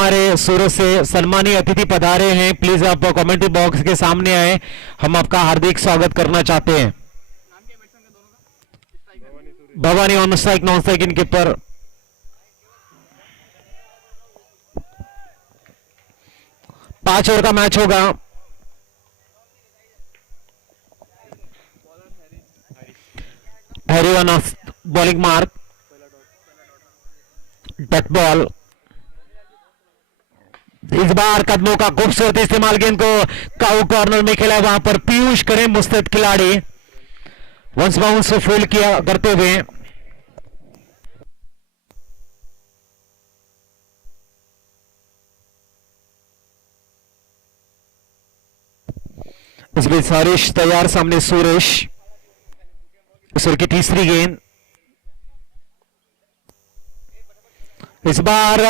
हमारे सूरत से सम्मानीय अतिथि पधारे हैं, प्लीज आप कमेंट्री बॉक्स के सामने आए, हम आपका हार्दिक स्वागत करना चाहते हैं। Bhavani on strike, non strike in keeper. पांच ओवर का मैच होगा। Harry on bowling mark, dot ball. इस बार कदमों का खूबसूरत इस्तेमाल, गेंद को काउ कॉर्नर में खेला, वहां पर पीयूष करें मुस्तैद खिलाड़ी वंस बाउंस फील्ड किया करते हुए। इस बीच हरीश तैयार, सामने सुरेश। सुर की तीसरी गेंद, इस बार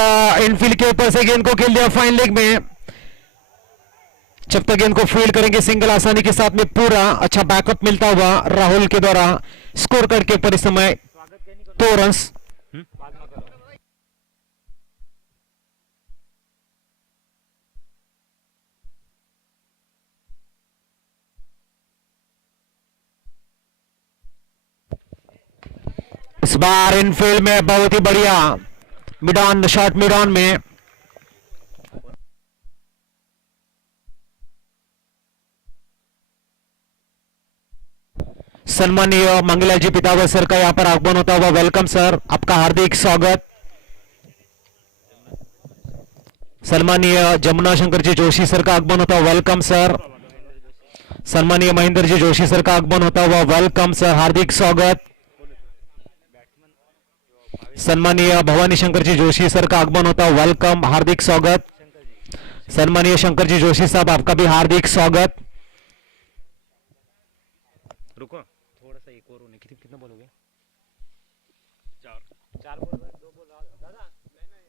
इनफील्ड के ऊपर से गेंद को खेल दिया फाइन लेग में। जब तक गेंद को फील्ड करेंगे सिंगल आसानी के साथ में, पूरा अच्छा बैकअप मिलता हुआ राहुल के द्वारा। स्कोर कार्ड के ऊपर इस समय 2 रन्स। इस बार इनफील्ड में बहुत ही बढ़िया mid on, short mid on में। सम्मानीय मंगलाजी पितावर सर का यहां पर आगमन होता हुआ, वेलकम सर, आपका हार्दिक स्वागत। सम्मानीय जमुना शंकर जी जोशी सर का आगमन होता हुआ, वेलकम सर। सम्मानीय महेंद्र जी जोशी सर का आगमन होता हुआ, वेलकम सर, हार्दिक स्वागत। सम्मानीय भवानी शंकर जी जोशी सर का आगमन होता है, वेलकम, हार्दिक स्वागत। सम्मानीय शंकर जी जोशी साहब, आपका भी हार्दिक स्वागत। रुको थोड़ा सा, एक और होने की, कितना बोलोगे? 4 बॉल, 2 बॉल दादा,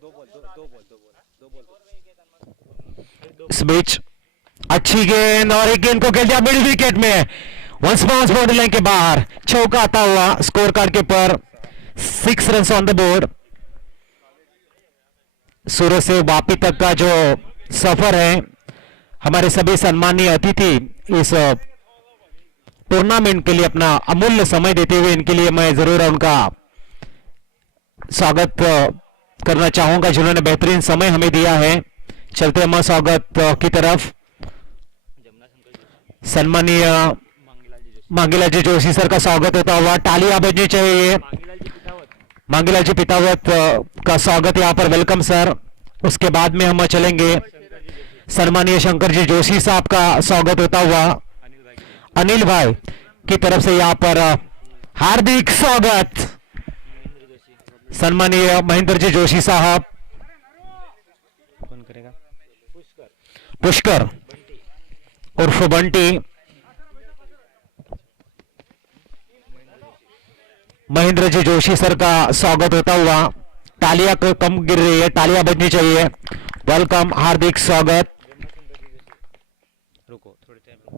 2 बॉल। इस बीच अच्छी गेंद, और एक गेंद को खेल दिया मिड विकेट में, वंस बाउंस बाउंड्री लाइन के बाहर, चौका आता हुआ। स्कोर कार्ड के पर 6 रन ऑन द बोर्ड। सूरत से वापी तक का जो सफर है, हमारे सभी सम्मानीय अतिथि इस टूर्नामेंट के लिए अपना अमूल्य समय देते हुए, इनके लिए मैं जरूर उनका स्वागत करना चाहूंगा, जिन्होंने बेहतरीन समय हमें दिया है। चलते हम स्वागत की तरफ। सम्मानीय मांगीलाल जोशी सर का स्वागत होता हुआ, तालियां बजनी चाहिए। मांगीलाल जी पितावत का स्वागत यहाँ पर, वेलकम सर। उसके बाद में हम चलेंगे सम्मानीय शंकर जी जोशी साहब का स्वागत होता हुआ, अनिल भाई की तरफ से यहाँ पर हार्दिक स्वागत। सम्मानीय महेंद्र जी जोशी साहब, कौन करेगा? पुष्कर उर्फ बंटी। महेंद्र जी जोशी सर का स्वागत होता हुआ, तालियां कम गिर रही है, तालियां बजनी चाहिए, वेलकम, हार्दिक स्वागत। रुको थोड़ी टाइम,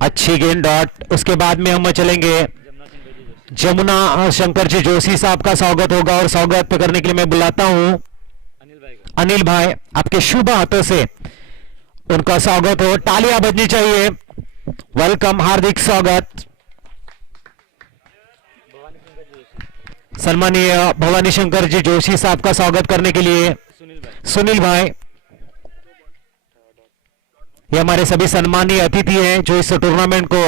अच्छी गेंद डॉट। उसके बाद में हम चलेंगे जमुना शंकर जी जोशी साहब का स्वागत होगा, और स्वागत करने के लिए मैं बुलाता हूं अनिल भाई, आपके शुभ हाथों से उनका स्वागत हो, तालियां बजनी चाहिए, वेलकम, हार्दिक स्वागत। सम्मानीय भवानी शंकर जी जोशी साहब का स्वागत करने के लिए सुनील भाई, ये हमारे सभी सम्मानीय अतिथि हैं जो इस टूर्नामेंट को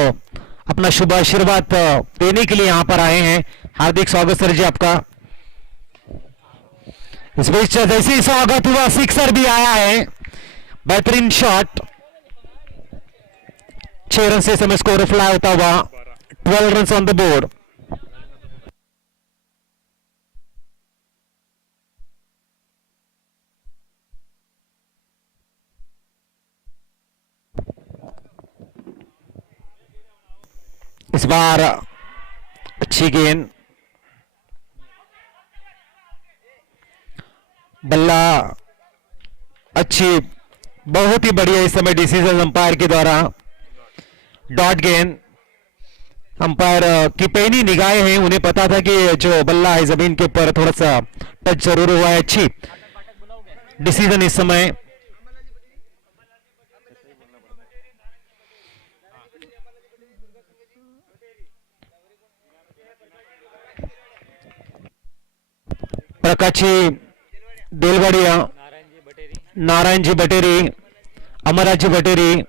अपना शुभ आशीर्वाद देने के लिए यहां पर आए हैं। हार्दिक स्वागत सर जी आपका। इस बीच जैसे ही स्वागत हुआ, सिक्सर भी आया है, बेहतरीन शॉट। 6 रन से समय स्कोर फ्लाई होता हुआ, 12 रन ऑन द बोर्ड। इस बार अच्छी गेंद, बल्ला अच्छी, बहुत ही बढ़िया इस समय डिसीजन अंपायर के द्वारा। डॉट गेंद, अंपायर की पैनी निगाहें हैं, उन्हें पता था कि जो बल्ला है जमीन के ऊपर थोड़ा सा टच जरूर हुआ है। अच्छी डिसीजन इस समय। प्रकाशी देलवाड़िया, नारायण जी बटेरी, अमराज जी बटेरी,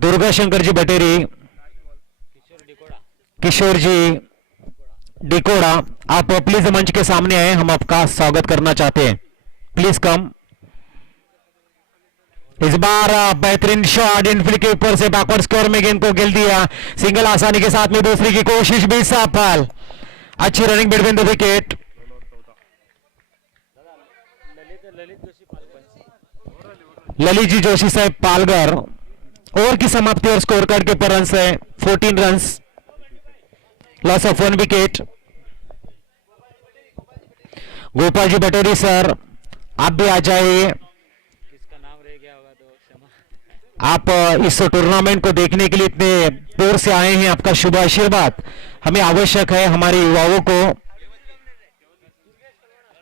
दुर्गा शंकर जी बटेरी, किशोर जी डिकोड़ा, आप प्लीज मंच के सामने आए, हम आपका स्वागत करना चाहते हैं। Please come. इस बार बेहतरीन शॉट इनफील्ड के ऊपर से बैकवर्ड स्कोर में गेंद को गिल दिया। सिंगल आसानी के साथ में दूसरी की कोशिश भी सफल। अच्छी running between the wicket. Lalit ji Joshi साहब पालगर। ओवर की समाप्ति और स्कोर कार्ड के ऊपर रन है 14 run, loss of 1 wicket. Gopal ji Bateri sir, आप भी आ जाइए। किसका नाम रह गया होगा तो क्षमा। आप इस टूर्नामेंट को देखने के लिए इतने दूर से आए हैं, आपका शुभ आशीर्वाद हमें आवश्यक है हमारे युवाओं को।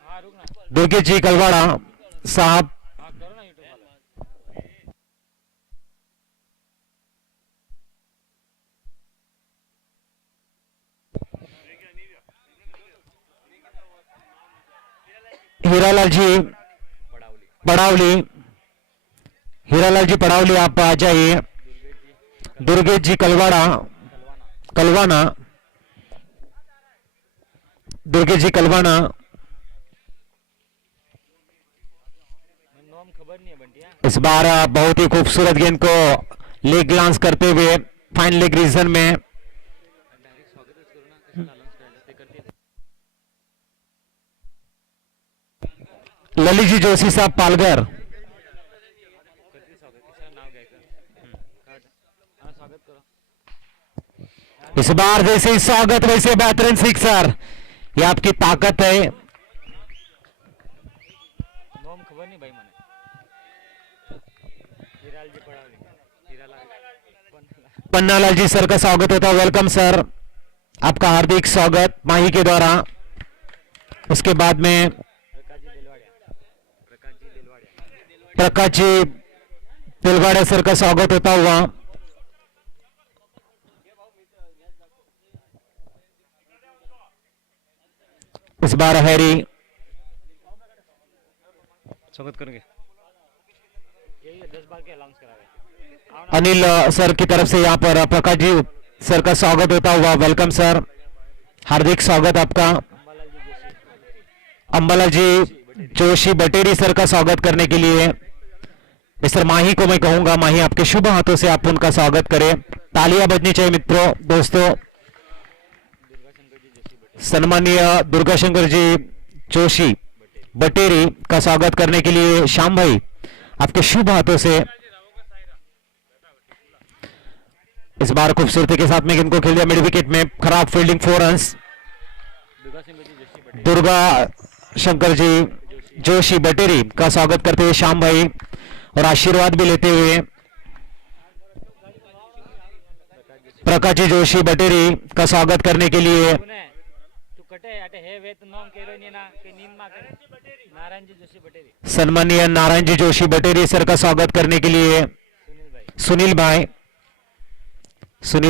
हाँ रुकना, दुर्गेश जी कलवाड़ा साहब, हाँ करो ना यूट्यूब वाला। हीरालाल जी पड़ावली, हीरालाल जी पड़ावली आप आ जाइए। दुर्गेश जी कलवाड़ा कलवाना, दुर्गेश जी कलवाना। नाम खबर नहीं है बंटिया। इस बार बहुत ही खूबसूरत गेंद को लेग ग्लांस करते हुए फाइन लेग रीजन में डायरेक्ट स्वागतच करू ना, कशाला अनाउंस करायला ते करतील। ललित जी जोशी साहब पालघर। करतील स्वागत, कशाला नाव घ्यायचं। काढ. हाँ स्वागत करो। इस बार जैसे ही स्वागत वैसे बेहतरीन सिक्सर, ये आपकी ताकत है। नाम खबर नहीं भाई मने। हीराल जी पड़ावली, हीरालाल पन्नालाल। पन्नालाल जी सर का स्वागत होता है। वेलकम सर, आपका हार्दिक स्वागत माही के द्वारा। उसके बाद में प्रकाश जी दिलवाड़िया, प्रकाश जी दिलवाड़िया। प्रकाश जी तिलवाड़े सर का स्वागत होता हुआ। इस बार हैरी स्वागत करेंगे। यही 10 बार के अनाउंस करा रहे। अनिल सर की तरफ से यहाँ पर प्रकाश जी सर का स्वागत होता हुआ। वेलकम सर, हार्दिक स्वागत आपका। अंबाला जी जोशी बटेरी सर का स्वागत करने के लिए मिस्टर माही को मैं कहूंगा, माही आपके शुभ हाथों से आप उनका स्वागत करें। तालियां बजनी चाहिए मित्रों दोस्तों। सम्मानीय दुर्गा शंकर जी जोशी बटेरी का स्वागत करने के लिए श्याम भाई आपके शुभ हाथों से। इस बार खूबसूरती के साथ में गेंद को खेल दिया मिड विकेट में, खराब फील्डिंग 4 रन्स। दुर्गा शंकर जी जोशी बटेरी का स्वागत करते हुए श्याम भाई और आशीर्वाद भी लेते हुए प्रकाश जी जोशी बटेरी का स्वागत करने के लिए तू कटे अटे हे वेत नाम केलो नी ना के नींद मा करे नारायण जी जोशी बटेरी, सम्मानीय नारायण जी जोशी बटेरी सर का स्वागत करने के लिए सुनील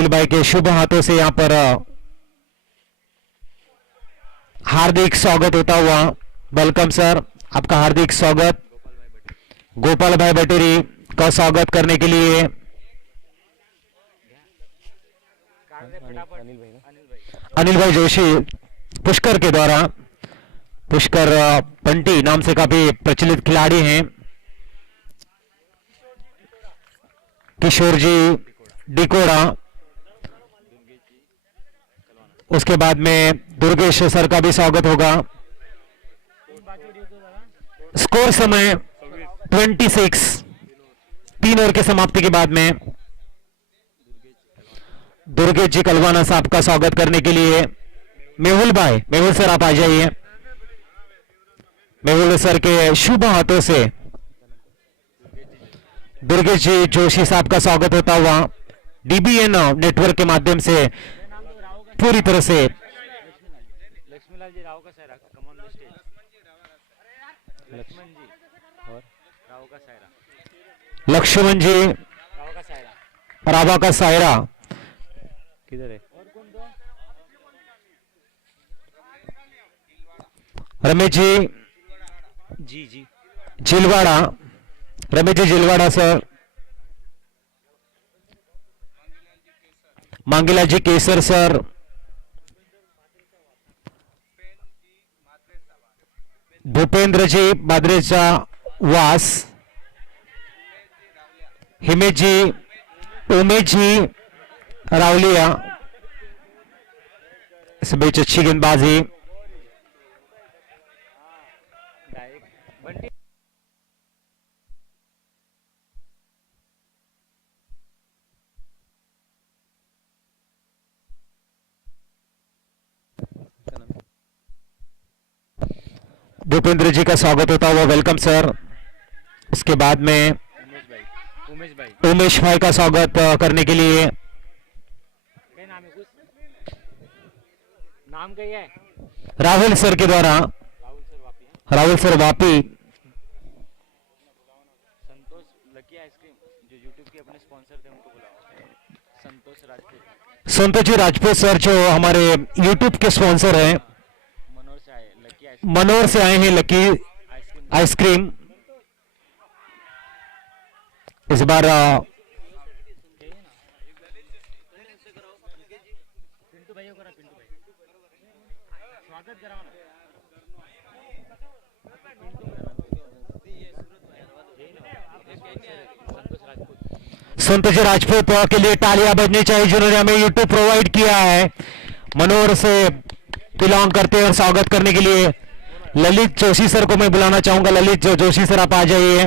भाई के शुभ हाथों से यहां पर हार्दिक स्वागत होता हुआ। वेलकम सर, आपका हार्दिक स्वागत। गोपाल भाई बटेरी का स्वागत करने के लिए अनिल भाई जोशी पुष्कर के द्वारा, पुष्कर पंटी नाम से काफी प्रचलित खिलाड़ी हैं। किशोर जी डिकोड़ा, उसके बाद में दुर्गेश सर का भी स्वागत होगा। स्कोर समय 26, 3 ओवर के समाप्ति के बाद में दुर्गेश जी कलवाना साहब का स्वागत करने के लिए मेहुल भाई, मेहुल सर आप आ जाइए। मेहुल सर के शुभ हाथों से दुर्गेश जी जोशी साहब का स्वागत होता हुआ। डीबीएन नेटवर्क के माध्यम से पूरी तरह से लक्ष्मीलाल जी राव का सायरा come on the stage Laxman ji और राव का सायरा लक्ष्मण जी राव का सायरा रावा का सायरा, किधर है और कौन दो रमेश जी जी जी जिलवाड़ा, रमेश जी जिलवाड़ा सर, मांगीलाल जी केसर सर, भूपेंद्र जी माद्रेचा वास, हिमेश जी, उमेश जी रावलिया, इस बीच अच्छी गेंदबाजी, बंटी भूपेंद्र जी का स्वागत होता हुआ वेलकम सर। उसके बाद में उमेश भाई का स्वागत करने के लिए क्या नाम है कुछ नाम क्या है राहुल सर के द्वारा, राहुल सर वापी, संतोष लकी आइसक्रीम जो यूट्यूब के अपने स्पॉन्सर थे उनको बुलाओ संतोष राजपूत संतोष जी राजपूत सर जो हमारे यूट्यूब के स्पॉन्सर हैं, मनोर से आए लकी मनोर से आए हैं लकी आइसक्रीम आइसक्रीम। इस बार पिंटू भाई को करा पिंटू भाई स्वागत कराओ ना संतोष राजपूत संतोष जी राजपूत के लिए तालियां बजनी चाहिए जिन्होंने हमें यूट्यूब प्रोवाइड किया है। मनोर से बिलोंग करते हैं और स्वागत करने के लिए ललित जोशी सर को मैं बुलाना चाहूंगा। ललित जोशी सर आप आ जाइए।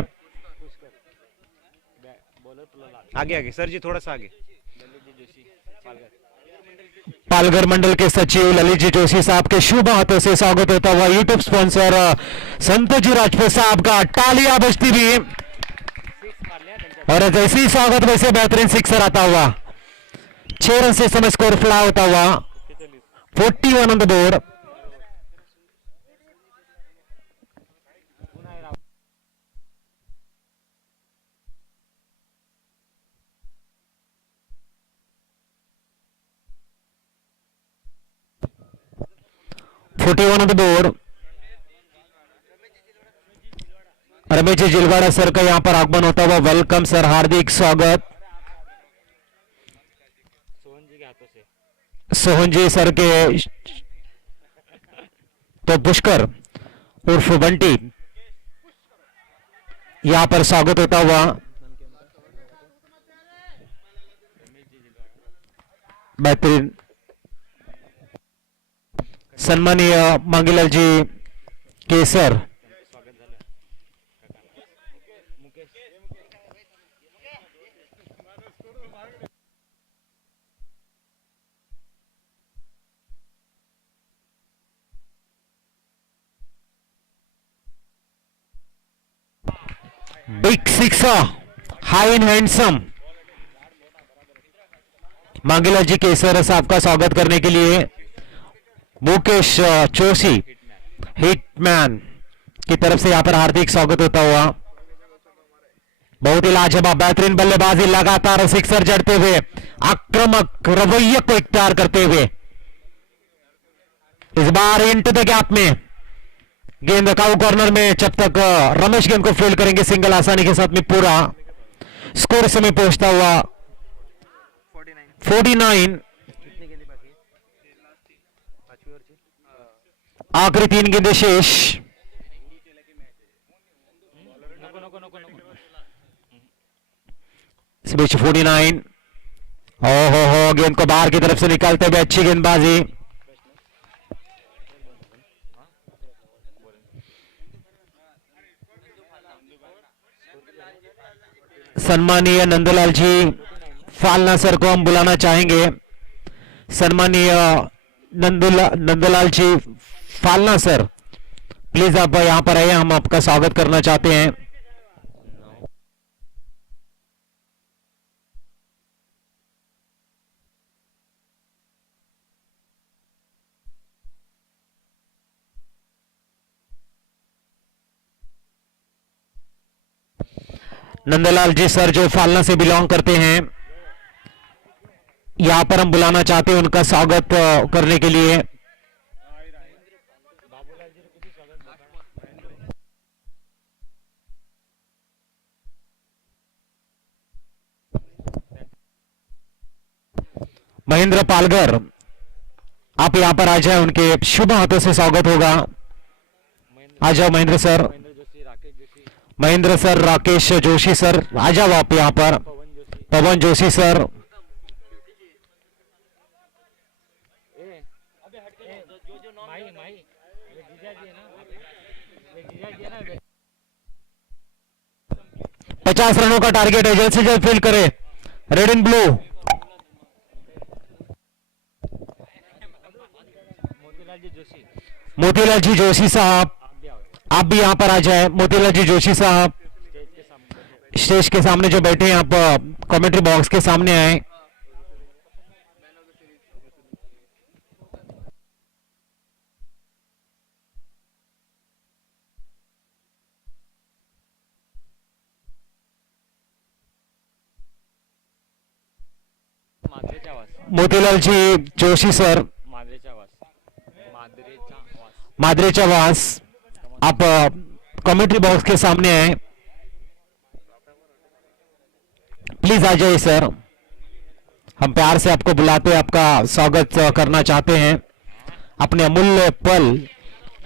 बॉलर प्रहलाद आगे आगे सर जी थोड़ा सा आगे। ललित जी जोशी पालघर पालघर मंडल के सचिव ललित जी जोशी साहब के शुभ हाथों से स्वागत होता हुआ यूट्यूब स्पॉन्सर संतोष जी राजपूत साहब का तालियां बजती भी, सिक्स मार लिया त्यांच्या और जैसे ही स्वागत वैसे बेहतरीन सिक्सर आता हुआ, 6 रन से समय स्कोर फ्ला होता हुआ 41 ऑन द बोर्ड। पुन्हा Rao 41 on the board. Ramesh ji Jilwada sir का यहां पर आगमन होता हुआ वेलकम सर, हार्दिक स्वागत। सोहन जी के हाथों से सोहन जी सर के तो पुष्कर उर्फ बंटी यहां पर स्वागत होता हुआ बेहतरीन। सन्माननीय मांगीलाल जी केसर, स्वागत झालं Mukesh big sixer, high and handsome. Mangilal ji Kesar साहब का स्वागत करने के लिए मुकेश चौसी हिटमैन की तरफ से यहां पर हार्दिक स्वागत होता हुआ। बहुत ही लाजवाब बेहतरीन बल्लेबाजी, लगातार सिक्सर जड़ते हुए आक्रामक रवैये को इख्तियार करते हुए इस बार इंटू द गैप में गेंद काउ कॉर्नर में, जब तक रमेश गेंद को फील्ड करेंगे सिंगल आसानी के साथ में पूरा स्कोर समय पहुंचता हुआ 49। कितनी गेंदें बाकी है? पांचवी ओवरची आखिरी 3 गेंदें शेष। नको नको नको नको इस बीच 49, हो गेंद को बाहर की तरफ से निकालते हुए अच्छी गेंदबाजी। सम्मानीय नंदलाल जी फालना सर को हम बुलाना चाहेंगे। सम्मानीय नंदलाल जी फालना सर, प्लीज आप यहां पर आइए, हम आपका स्वागत करना चाहते हैं। नंदलाल जी सर जो फालना से बिलोंग करते हैं, यहां पर हम बुलाना चाहते हैं उनका स्वागत करने के लिए। महेंद्र पालगर, आप यहां पर आ जाए, उनके शुभ हाथों से स्वागत होगा। आ जाओ Mahendra sir. Mahendra Joshi, Rakesh Joshi, Mahendra sir, Rakesh Joshi sir, आ जाओ आप यहां पर। पवन जोशी, पवन जोशी सर, माही माही वे जीजाजी है ना, वे जीजाजी है ना, वे 50 रनों का टारगेट है, जल्द से जल्द फील करे। Red in blue. Motilal ji Joshi, Motilal ji Joshi साहब, आप भी आओ आप भी यहां पर आ जाए। मोतीलाल जी जोशी साहब स्टेज के सामने। स्टेज के सामने जो बैठे हैं, आप कमेंट्री बॉक्स के सामने आए। माद्रेचा आवाज, मोतीलाल जी जोशी सर, माद्रेचा आवाज, माद्रेचा आवाज, मादरेचा वास, आप कमेंट्री बॉक्स के सामने आए। प्लीज आ जाइए सर, हम प्यार से आपको बुलाते हैं, आपका स्वागत करना चाहते हैं। अपने अमूल्य पल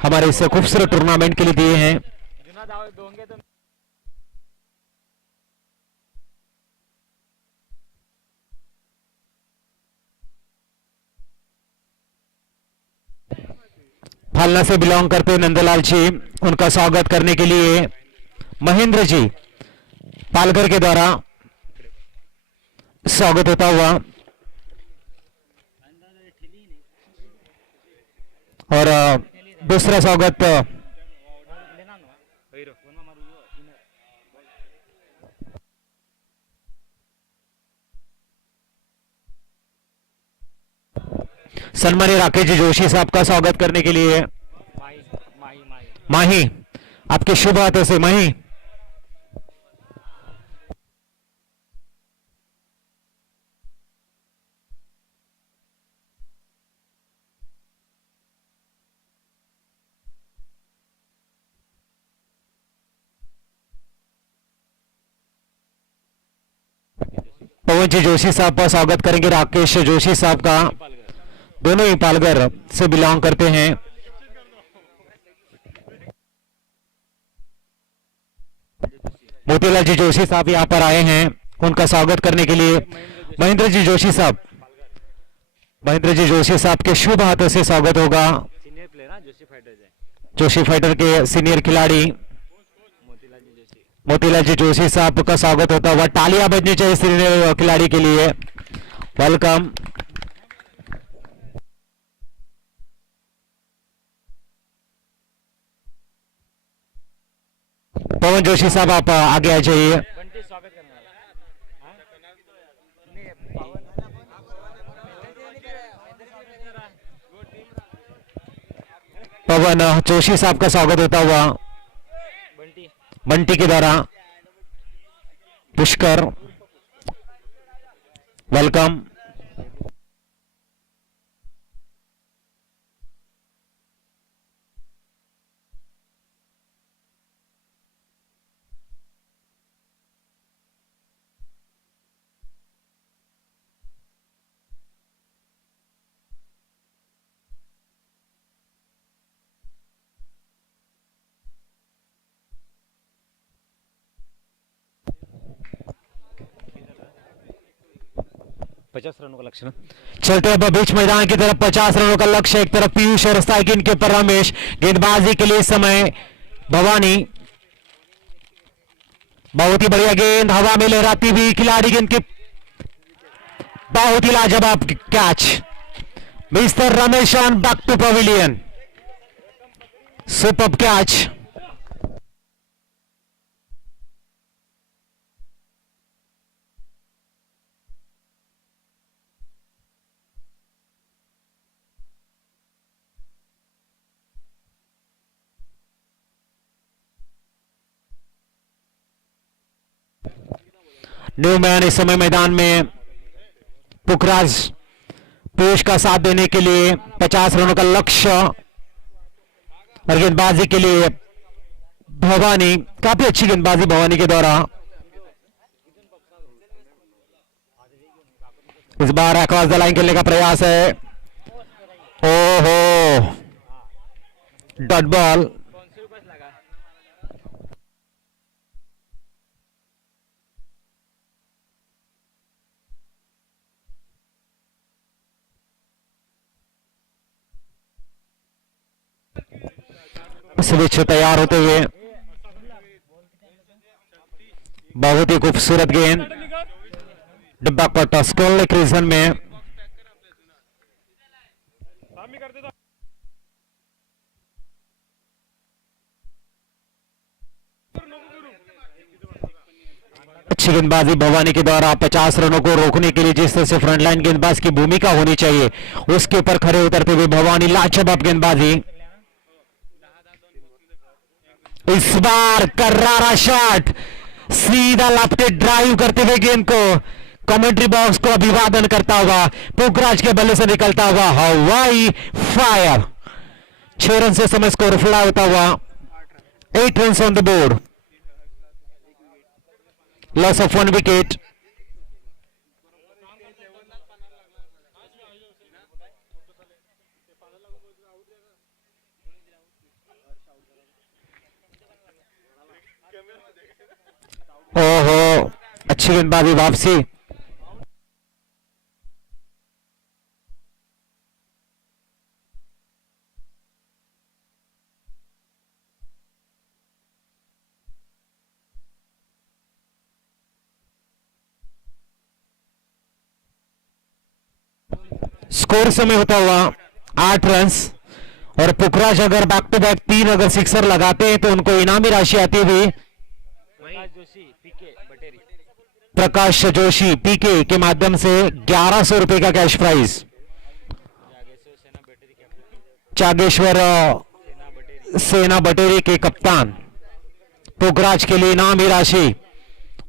हमारे इस खूबसूरत टूर्नामेंट के लिए दिए हैं। जुना दाव दोंगे तो फालना से बिलोंग करते हैं नंदलाल जी, उनका स्वागत करने के लिए महेंद्र जी पालकर के द्वारा स्वागत होता हुआ। और दूसरा स्वागत लेना नो हीरो उनमा मारू इन सन्मान्य राकेश जी जोशी साहब का स्वागत करने के लिए माही माही माही माही, आपके शुभ हाथों से माही। पवन जी जोशी साहब का स्वागत करेंगे राकेश जोशी साहब का, दोनों ही पालघर से बिलोंग करते हैं। मोतीलाल जी जोशी साहब यहाँ पर आए हैं, उनका स्वागत करने के लिए महेंद्र जी जोशी साहब, महेंद्र जी जोशी साहब के शुभ हाथों से स्वागत होगा। सीनियर प्लेयर हाँ जोशी फाइटर्स है, जोशी फाइटर के सीनियर खिलाड़ी मोतीलाल जी जोशी, मोतीलाल जी जोशी साहब का स्वागत होता हुआ। तालियां बजनी चाहिए सीनियर खिलाड़ी के लिए। वेलकम। पवन जोशी साहब, आप आगे आ जाइए। बंटी स्वागत करने वाला हाँ? नहीं पावन पवन जोशी साहब का स्वागत होता हुआ बंटी बंटी के द्वारा। पुष्कर, वेलकम। पचास रनों का लक्ष्य ना। चलते अब बीच मैदान की तरफ 50 रनों का लक्ष्य, एक तरफ पीयूष और साइकिन के ऊपर रमेश। गेंदबाजी के लिए इस समय भवानी, बहुत ही बढ़िया गेंद हवा में लहराती हुई खिलाड़ी, गेंद की बहुत ही लाजवाब catch. Mister Ramesh on back to pavilion, super catch. Newman इस समय मैदान में पुखराज पीयूष का साथ देने के लिए 50 रनों का लक्ष्य और गेंदबाजी के लिए भवानी, काफी अच्छी गेंदबाजी भवानी के द्वारा। इस बार अक्रॉस द लाइन खेलने का प्रयास है। ओहो, डॉट बॉल। कौन सी ऊपर लगा? स्विच तैयार होते हुए बहुत ही खूबसूरत गेंद डिब्बा पट्टा स्कोर रीजन में। अच्छी गेंदबाजी भवानी के द्वारा 50 रनों को रोकने के लिए जिस तरह से फ्रंटलाइन गेंदबाज की भूमिका होनी चाहिए उसके ऊपर खड़े उतरते हुए भवानी लाजवाब गेंदबाजी। इस बार करारा शॉट, सीधा लपटे ड्राइव करते हुए गेंद को कमेंट्री बॉक्स को अभिवादन करता हुआ पुखराज के बल्ले से निकलता हुआ हवाई फायर। 6 रन से समय स्कोर फ्लाई होता हुआ 8 run on the board, loss of 1 wicket. ओहो, अच्छी गेंदबाजी वापसी। स्कोर समय होता हुआ 8 रन और पुखराज अगर बैक टू बैक 3 अगर सिक्सर लगाते हैं तो उनको इनामी राशि आती हुई प्रकाश जोशी, पीके बटेरी। प्रकाश जोशी पीके के माध्यम से 1100 रुपए का कैश प्राइज। सेना बटेरी कैप्टन। चागेश्वर सेना बटेरी। सेना बटेरी के कप्तान पुखराज के लिए इनामी राशि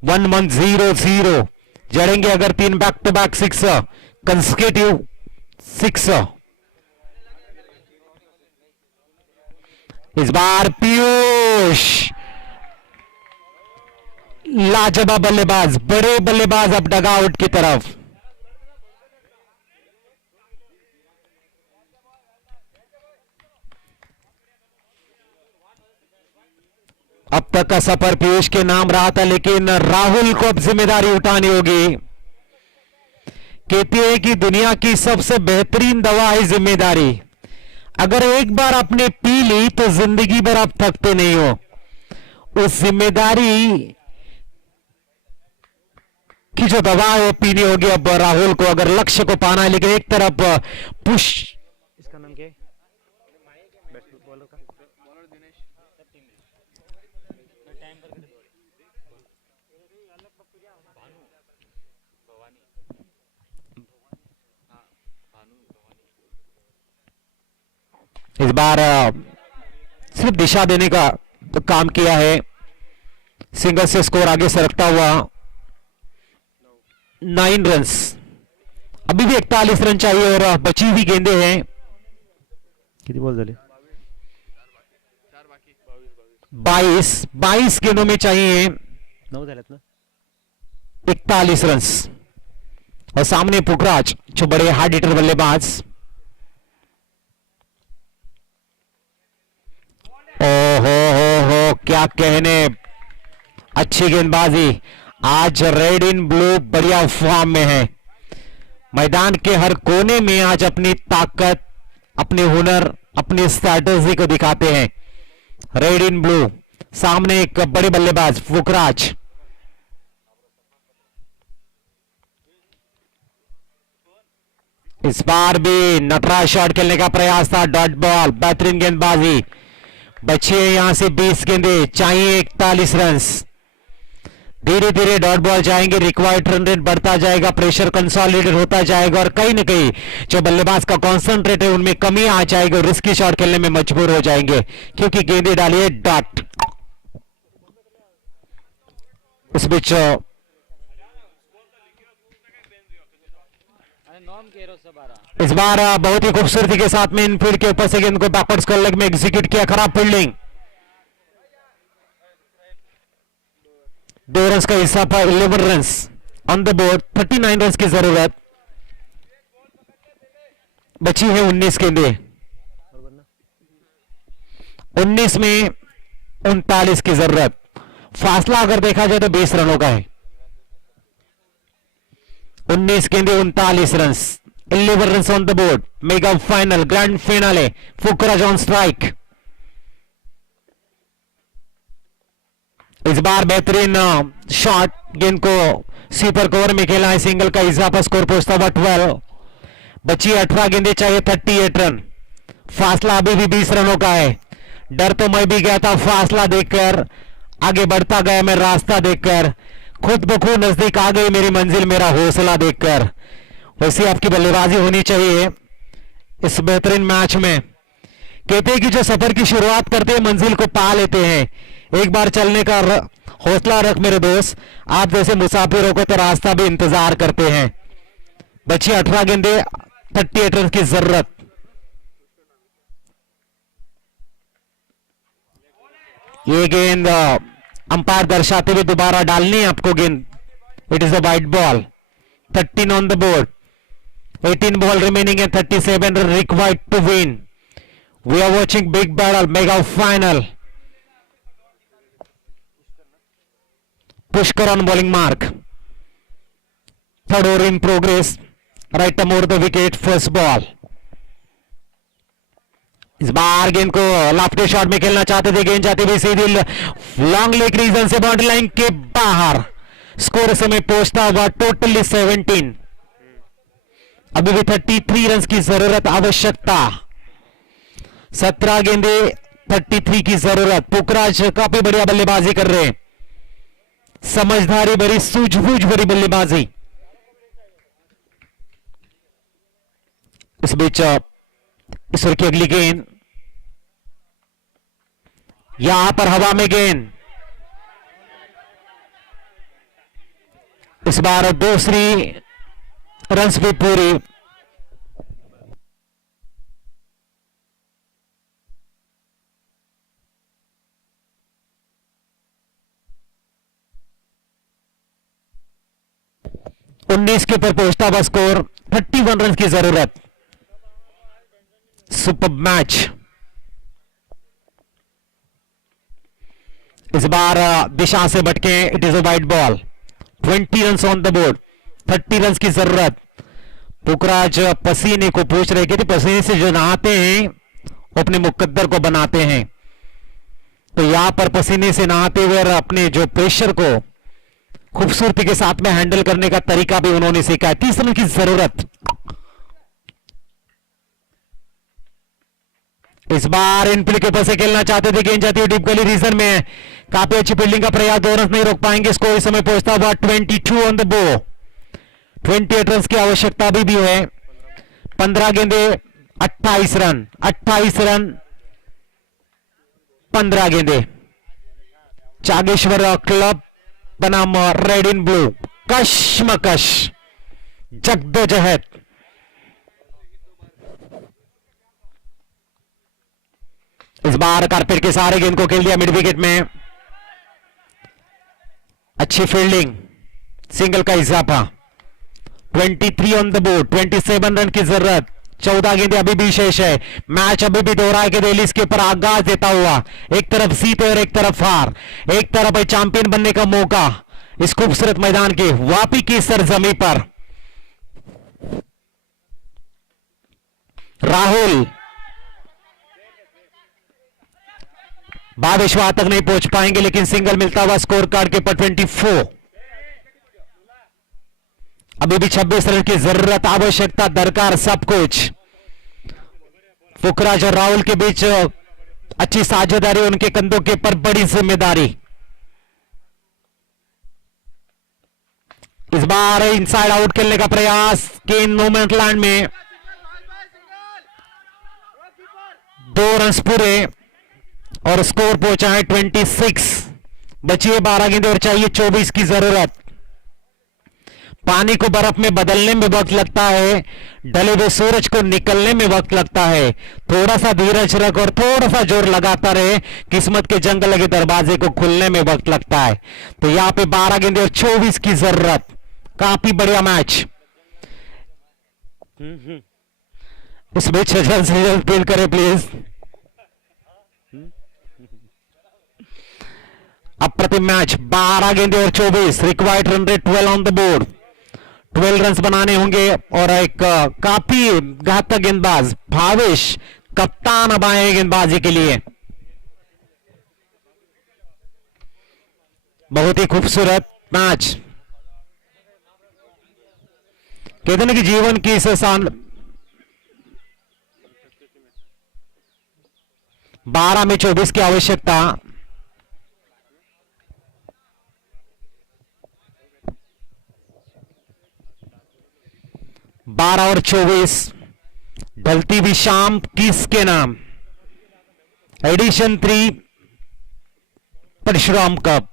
1100 जड़ेंगे अगर 3 back to back six consecutive 6। इस बार पीयूष लाजवाब बल्लेबाज, बड़े बल्लेबाज अब डगआउट की तरफ। अब तक का सफर पीयूष के नाम रहा था लेकिन राहुल को अब जिम्मेदारी उठानी होगी। कहते हैं कि दुनिया की सबसे बेहतरीन दवा है जिम्मेदारी। अगर एक बार आपने पी ली तो जिंदगी भर आप थकते नहीं हो। उस जिम्मेदारी की जो दवा है वो पीनी होगी अब राहुल को, अगर लक्ष्य को पाना है। लेकिन एक तरफ पुश, इसका नाम क्या है? बॉलर का बॉलर दिनेश। इस बार सिर्फ दिशा देने का तो काम किया है। सिंगल से स्कोर आगे सरकता हुआ 9 रन्स। अभी भी 41 रन चाहिए और बची हुई गेंदें हैं। कितनी बॉल चले? 22 गेंदों में चाहिए 9 झालेत ना। 41 रन और सामने पुखराज जो बड़े हार्ड हिटर बल्लेबाज। ओहो हो क्या कहने, अच्छी गेंदबाजी। आज रेड इन ब्लू बढ़िया फॉर्म में है। मैदान के हर कोने में आज अपनी ताकत, अपने हुनर, अपनी स्ट्रैटेजी को दिखाते हैं। रेड इन ब्लू, सामने एक बड़े बल्लेबाज पुखराज। इस बार भी नटराज शॉट खेलने का प्रयास था, डॉट बॉल, बेहतरीन गेंदबाजी। बचे यहां से 20 गेंदे, चाहिए 41 रन। धीरे धीरे डॉट बॉल जाएंगे, रिक्वायर्ड रन रेट बढ़ता जाएगा, प्रेशर कंसोलिडेट होता जाएगा और कहीं ना कहीं जो बल्लेबाज का कॉन्सेंट्रेट है उनमें कमी आ जाएगी और रिस्की शॉट खेलने में मजबूर हो जाएंगे क्योंकि गेंदे डालिए डॉट। इस बीच इस बार बहुत ही खूबसूरती के साथ में इनफील्ड के ऊपर से गेंद को बैकवर्ड स्क्वायर लेग में एग्जीक्यूट किया, खराब फील्डिंग। 2 रन का हिस्सा पर 11 run on the board, 39 run की जरूरत, बची है 19 गेंदें। 19 में 39 की जरूरत, फासला अगर देखा जाए तो 20 रनों का है। 19 गेंदें 39 run, 11 run on the board. Mega final grand finale, Phukraj on strike. इस बार बेहतरीन शॉट, गेंद को स्वीपर कवर में खेला है, सिंगल का इजाफा, स्कोर पहुंचता हुआ 12। बची 18 गेंदें, चाहिए 38 रन, फासला अभी भी 20 रनों का है। डर तो मैं भी गया था फासला देखकर, आगे बढ़ता गया मैं रास्ता देखकर, खुद ब खुद नजदीक आ गई मेरी मंजिल मेरा हौसला देखकर। वैसी आपकी बल्लेबाजी होनी चाहिए इस बेहतरीन मैच में। कहते हैं कि जो सफर की शुरुआत करते हैं मंजिल को पा लेते हैं। एक बार चलने का हौसला रख मेरे दोस्त, आप जैसे मुसाफिरों को तो रास्ता भी इंतजार करते हैं। बची 18 गेंदें, 38 रन की जरूरत। ये गेंद अंपायर दर्शाते हुए दोबारा डालनी है आपको गेंद। It is a wide ball, 13 on the board, 18 ball remaining and 37 run required to win. We are watching big battle, mega final. Pushkar on bowling mark, third over in progress, right more the wicket, first ball. इस बार गेंद को लाफ्टी shot में खेलना चाहते थे, गेंद जाती हुई सीधी लॉन्ग लेग रीजन से बाउंड्री लाइन के बाहर। स्कोर समय पहुंचता हुआ टोटली 17। अभी भी 33 रन की जरूरत, आवश्यकता 17 गेंदे, 33 की जरूरत। पुखराज काफी बढ़िया बल्लेबाजी कर रहे हैं, समझदारी भरी, सूझबूझ भरी बल्लेबाजी। इस बीच इस ओवर की अगली गेंद, यहां पर हवा में गेंद, इस बार दूसरी रन्स भी पूरी। उन्नीस के ऊपर पहुंचता हुआ स्कोर, 31 रन की जरूरत। Super match. इस बार दिशा से भटके, it is a wide ball, 20 run on the board, 30 run की जरूरत। पुखराज पसीने को पूछ रहे थे, पसीने से जो नहाते हैं वो अपने मुकद्दर को बनाते हैं। तो यहां पर पसीने से नहाते हुए अपने जो प्रेशर को खूबसूरती के साथ में हैंडल करने का तरीका भी उन्होंने सीखा है। 30 रन की जरूरत। इस बार इनफील्ड के ऊपर से खेलना चाहते थे, गेंद जाती है डीप गली रीजन में, काफी अच्छी फील्डिंग का प्रयास, 2 रन नहीं रोक पाएंगे। स्कोर इस समय पहुंचता हुआ 22 ऑन द बो, 28 रन की आवश्यकता अभी भी है। 15 गेंदे, 28 रन, 28 रन, 15 गेंदे। चागेश्वर क्लब बनाम रेड इन ब्लू, कश्मकश, जद्दोजहद। इस बार कारपेट के सहारे गेंद को खेल दिया मिड विकेट में, अच्छी फील्डिंग, सिंगल का इजाफा। 23 ऑन द बोर्ड, 27 रन की जरूरत। 14 गेंदें अभी भी शेष है। मैच अभी भी दोहराए के दिल्ली इसके ऊपर आगाज देता हुआ, एक तरफ जीत और एक तरफ हार, एक तरफ है चैंपियन बनने का मौका इस खूबसूरत मैदान के वापी की सरजमी पर। राहुल बादेश्वर तक नहीं पहुंच पाएंगे, लेकिन सिंगल मिलता हुआ स्कोर कार्ड के पर 24। अभी भी 26 रन की जरूरत, आवश्यकता, दरकार, सब कुछ। पुखराज और राहुल के बीच अच्छी साझेदारी, उनके कंधों के ऊपर बड़ी जिम्मेदारी। इस बार इनसाइड आउट खेलने का प्रयास, केन नोमैन लैंड में 2 रन पूरे और स्कोर पहुंचा है 26। बची है 12 गेंदें और चाहिए 24 की जरूरत। पानी को बर्फ में बदलने में वक्त लगता है, ढले हुए सूरज को निकलने में वक्त लगता है। थोड़ा सा धीरज रख और थोड़ा सा जोर लगाता रहे, किस्मत के जंग लगे दरवाजे को खुलने में वक्त लगता है। तो यहां पे 12 गेंदे और 24 की जरूरत। काफी बढ़िया मैच। इस मैच जल्द से जल्द फील करें प्लीज। अप्रतिम मैच। 12 गेंदे और 24, required run rate 12 on the board. 12 run बनाने होंगे और एक काफी घातक गेंदबाज भावेश कप्तान अब आए गेंदबाजी के लिए। बहुत ही खूबसूरत मैच। कहते हैं कि जीवन की इस 12 में 24 की आवश्यकता। बारह और 24, ढलती हुई शाम किसके नाम। एडिशन 3 परशुराम कप,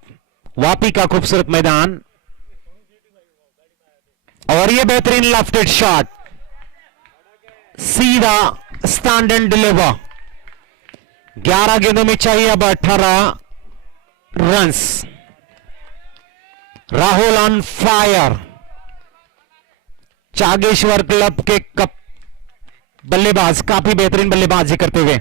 वापी का खूबसूरत मैदान। और ये बेहतरीन लेफ्टेड शॉट, सीधा स्टैंड एंड डिलीवर। 11 गेंदों में चाहिए अब 18 runs. Rahul on fire. Chageshwar club के कप बल्लेबाज काफी बेहतरीन बल्लेबाजी करते हुए।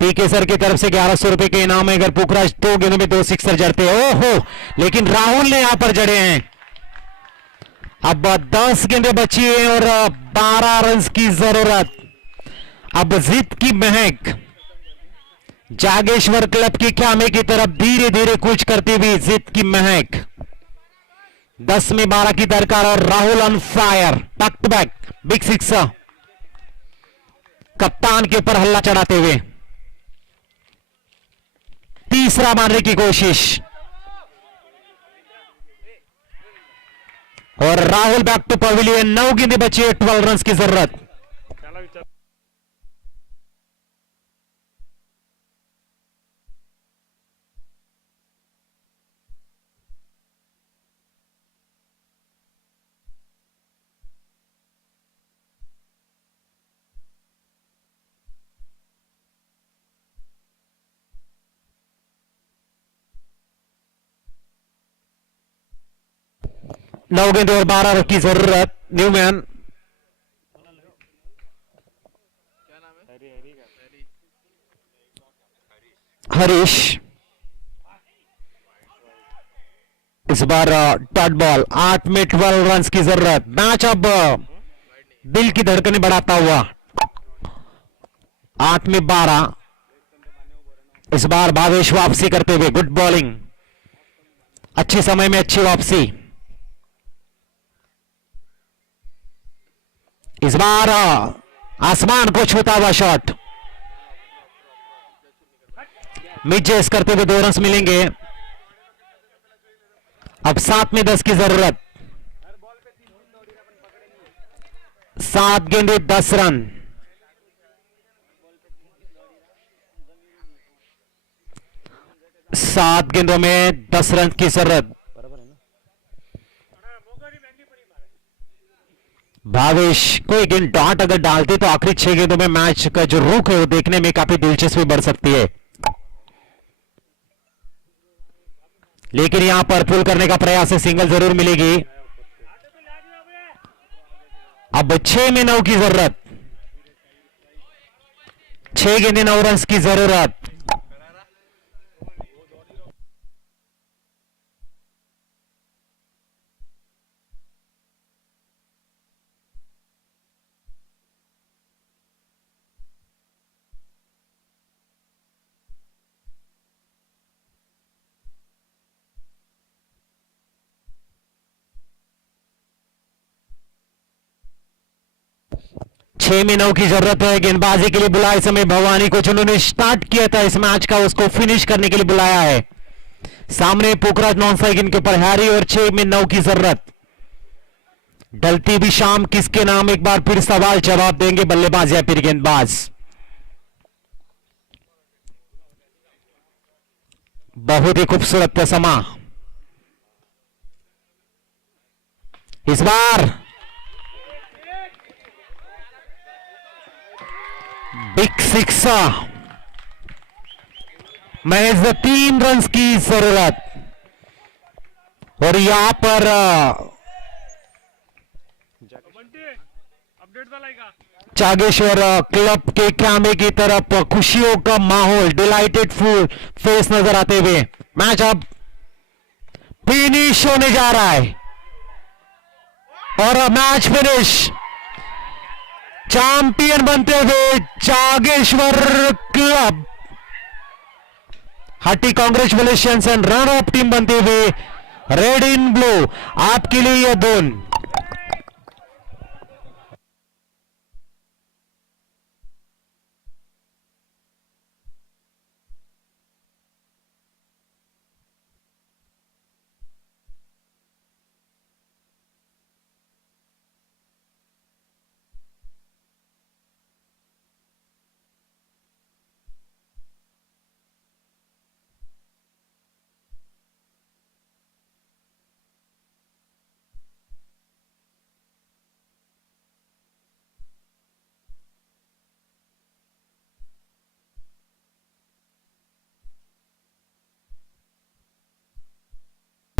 पीके सर की तरफ से 1100 रुपए के इनाम है अगर पुखराज 2 गेंदों में 2 सिक्सर जड़ते हैं। ओहो, लेकिन राहुल ने यहां पर जड़े हैं। अब 10 गेंदें बची हैं और 12 रन की जरूरत। अब जीत की महक जागेश्वर क्लब की खामे की तरफ धीरे धीरे कूच करती हुई जीत की महक। 10 में 12 की दरकार और Rahul on fire. Back to back big sixer, कप्तान के ऊपर हल्ला चढ़ाते हुए। तीसरा मारने की कोशिश और राहुल बैक टू पवेलियन। 9 गेंदें बची है, 12 रन की जरूरत। नौ गेंदे और 12 रन की जरूरत। न्यूमैन हरीश इस बार डॉट बॉल। 8 में 12 रन की जरूरत। मैच अब दिल की धड़कनें बढ़ाता हुआ। 8 में 12। इस बार भावेश वापसी करते हुए। गुड बॉलिंग, अच्छे समय में अच्छी वापसी। इस बार आसमान को छूता हुआ शॉट। मिड जेस करते हुए 2 रन मिलेंगे। अब 7 में 10 की जरूरत। 7 गेंदे 10 रन। सात गेंदों में 10 रन की जरूरत। भावेश कोई गेंद डॉट अगर डालते तो आखिरी 6 गेंदों में मैच का जो रुख है वो देखने में काफी दिलचस्पी बढ़ सकती है। लेकिन यहां पर पुल करने का प्रयास है, सिंगल जरूर मिलेगी। अब 6 में 9 की जरूरत। 6 गेंदे 9 रन की जरूरत। छह में 9 की जरूरत है। गेंदबाजी के लिए बुलाए समय भवानी को जिन्होंने स्टार्ट किया था इस मैच का उसको फिनिश करने के लिए बुलाया है। सामने पुखराज नॉन स्ट्राइक इनके ऊपर हैरी और 6 में 9 की जरूरत। ढलती भी शाम किसके नाम, एक बार फिर सवाल जवाब देंगे बल्लेबाज या फिर गेंदबाज। बहुत ही खूबसूरत समा इस बार। बिग सिक्स, महज 3 रन की जरूरत। और यहां पर चागेश्वर क्लब के कैमरे की तरफ खुशियों का माहौल, डिलाइटेड फुल फेस नजर आते हुए मैच अब फिनिश होने जा रहा है। और मैच फिनिश, चैंपियन बनते हुए Chageshwar club. Hearty congratulation and run of team बनते हुए रेड इन ब्लू। आपके लिए ये दोन